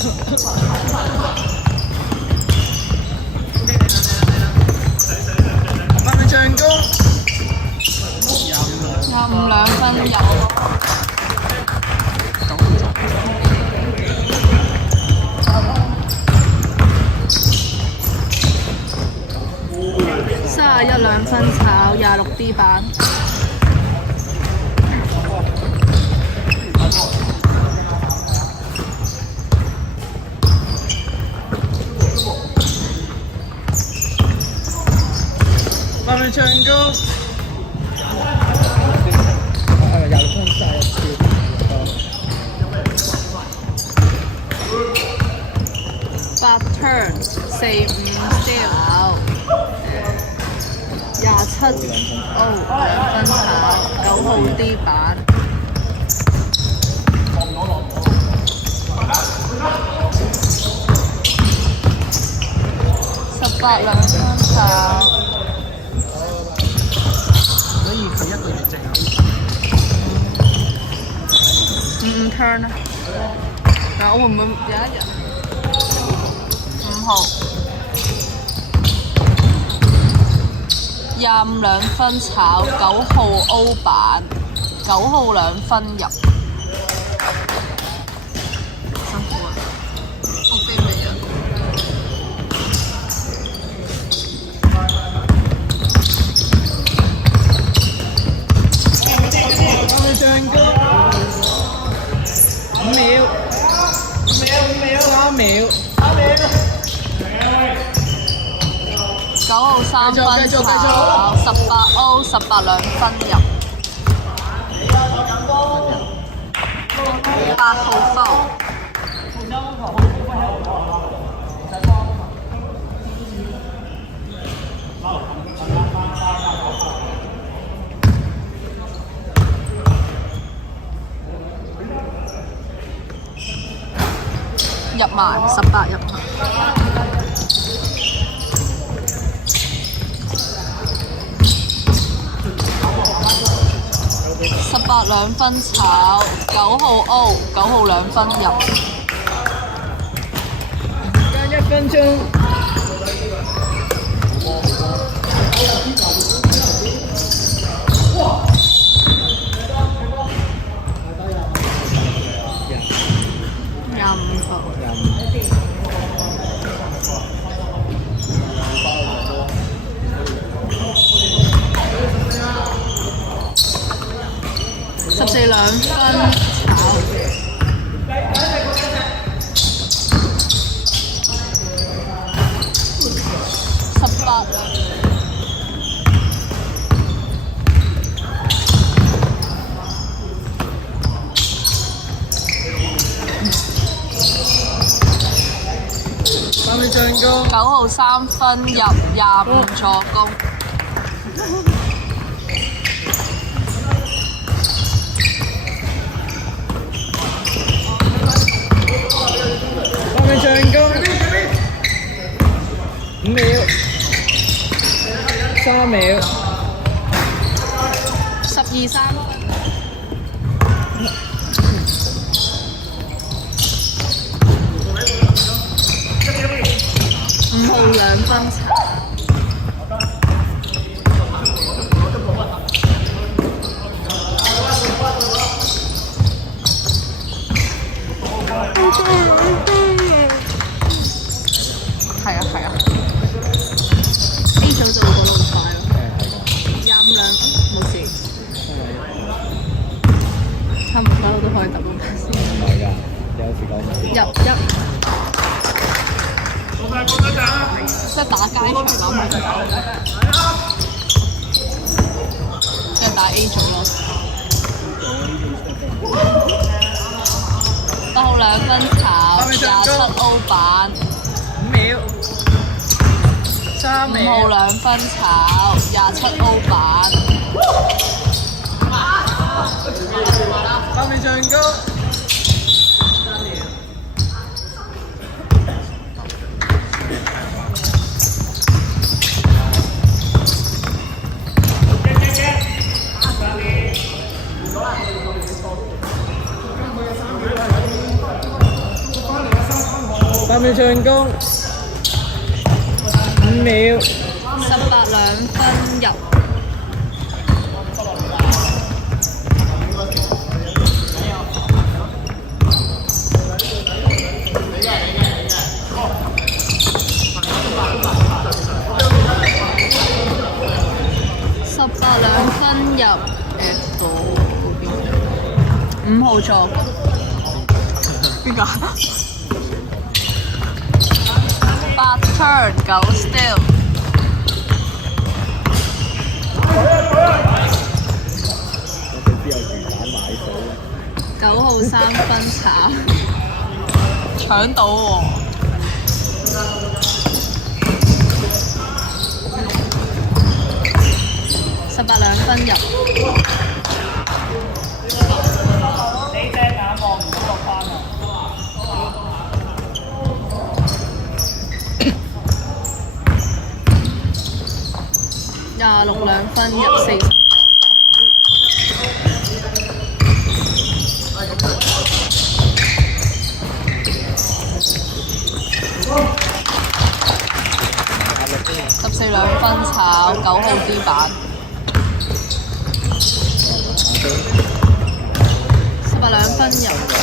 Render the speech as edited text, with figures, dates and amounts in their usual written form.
係咪醬糕？任2分入。312分炒26D 版。係咪醬糕？係咪26分318 turn 4 5 style 27 2分炒9號 D 版。18 2分炒。所以佢1個月淨5 turn 啊！但我會唔會有一日5號25 2分炒9號 O 版9號2分入。辛苦啊！OK 未啊？係咪醬糕？5秒，3秒9號3分炒18 O 18 2分入。8號 foul。入埋18入埋。18 2分炒9號 O 9號2分入。加1分鐘。25號。14 2分炒。18係咪醬糕？9號3分入25助攻。係咪醬糕？5秒，3秒12 3分。5號2分炒。係啊係啊 ，A 組就會過得好快咯。25 2冇事，差唔多都可以揼到拍先。唔係㗎，有時講入1。即係打街場啦，咪即係打 A 組咯。8號2分炒27 O 版。5秒，3 5號2分炒27 O 版。係咪醬糕？ 3秒進攻，5秒。18兩分入。18兩分入到5號座，邊個？8 turn 9 steal。9號3分炒，搶到喎！18兩分入。你隻眼望唔到落班啊！26兩分入40。14兩分炒9號 D 板。18兩分入。